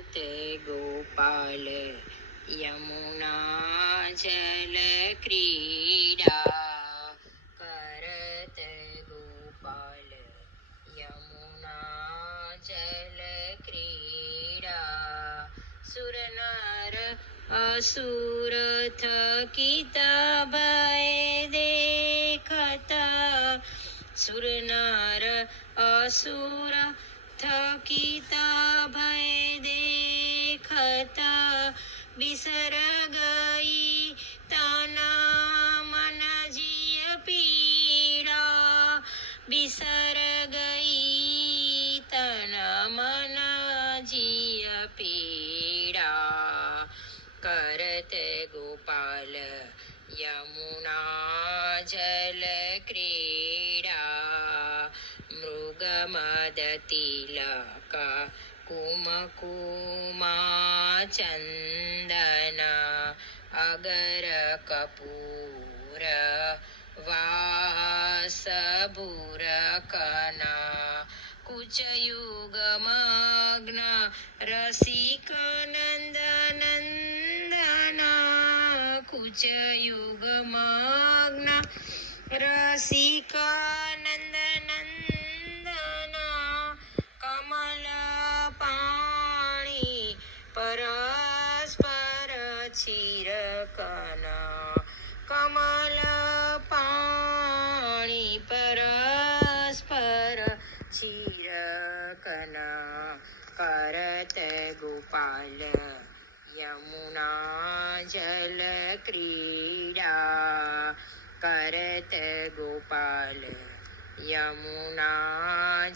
करते गोपाल यमुना जल क्रीडा करते गोपाल यमुना जल क्रीडा सुर नर असुर थकित भय देखता सुर नर असुर थकित भय देखता बिसर गई तन मन जिय पीड़ा बिसर गई तन मन जिय पीड़ा करते गोपाल यमुना जल क्रीडा मृग मद तिलक कुमकुमा चंदन अगर कपूर वास बुरकना कुचयुग मग्न रसिक नंद नंदना कुचयुग मग्न रसिक नंद नंदना कमल पाणी परस्पर चिरकना कमल पाणी परस्पर चिरकना करते गोपाल यमुना जल क्रीडा करते गोपाल यमुना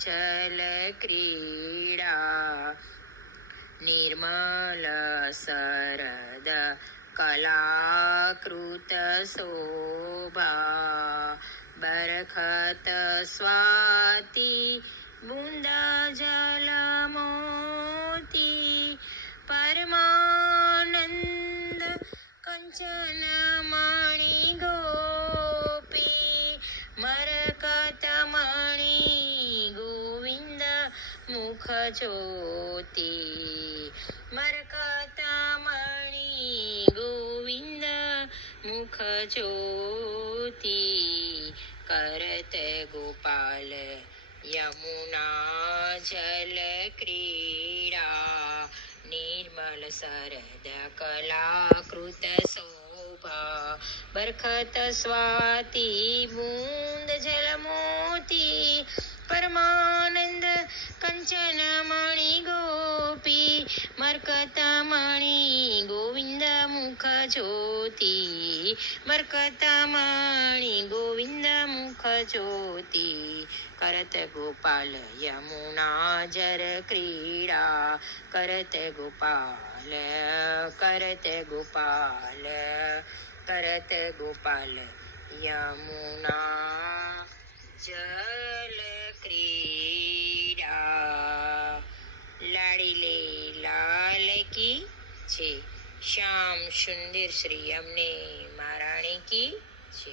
जल क्रीडा निर्मल सरद कलाकृत शोभा बरखत स्वाति बूंद जल मोती परमानंद कंचन मणि गोपी मरकत मणि गोविंद मुख ज्योति मरकत मणि गोविंद मुख ज्योति करते गोपाल यमुना जल क्रीडा निर्मल सरद कलाकृत शोभा बरखत स्वाति बूंद जल मोती परमानंद कंचन मणि गोपी मरकत मणि गोविंद मुख ज्योति मरकत मणि गोविंद मुख ज्योति करत गोपाल यमुना जल क्रीडा करत गोपाल यमुना जल क्रीडा लाडीले लाल की છે શ્યામ સુંદર શ્રી અમને મહારાણી કી છે।